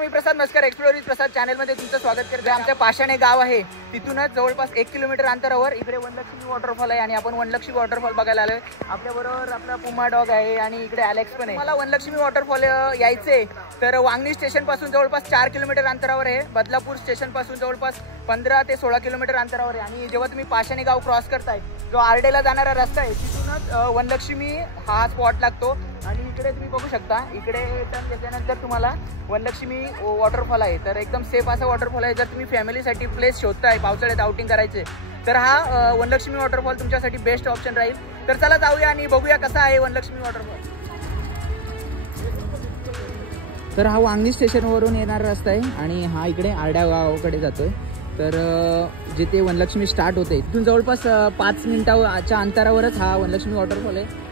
मित्रांनो, मी प्रसाद मस्कर explore with प्रसाद चॅनलमध्ये तुमचं स्वागत करते. आमच्या पाषाणे गाव आहे, तिथूनच जवळपास 1 किलोमीटर अंतरावर इकडे वनलक्ष्मी वॉटरफॉल आहे आणि आपण वनलक्ष्मी वॉटरफॉल बघायला आलोय. आपल्याबरोबर आपला पुमा डॉग आहे आणि इकडे अलेक्स पण आहे. मला वनलक्ष्मी वॉटरफॉल यायचे तर वांगणी स्टेशन पासून जवळपास 4 किलोमीटर अंतरावर आहे. बदलापूर स्टेशन पासून जवळपास 15 ते 16 किलोमीटर अंतरावर आहे. आणि जेव्हा तुम्ही पाषाणे गाव क्रॉस करताय, जो आरडेला जाणारा रस्ता आहे, तिथूनच वनलक्ष्मी हा स्पॉट लागतो. आणि इकडे तुम्ही बघू शकता, इकडे टर्न घेतल्यानंतर तुम्हाला वनलक्ष्मी वॉटरफॉल आहे. तर एकदम सेफ असा वॉटरफॉल आहे. जर तुम्ही फॅमिलीसाठी प्लेस शोधताय, पावसाळ्यात आउटिंग करायचे, तर हा वनलक्ष्मी वॉटरफॉल तुमच्यासाठी बेस्ट ऑप्शन राहील. तर चला जाऊया आणि बघूया कसा आहे वनलक्ष्मी वॉटरफॉल. तर हा वांगणी स्टेशनवरून येणारा रस्ता आहे आणि हा इकडे आरड्या गावाकडे जातोय. तर जिथे वनलक्ष्मी स्टार्ट होते तिथून जवळपास 5 मिनिटाच्या अंतरावरच हा वनलक्ष्मी वॉटरफॉल आहे.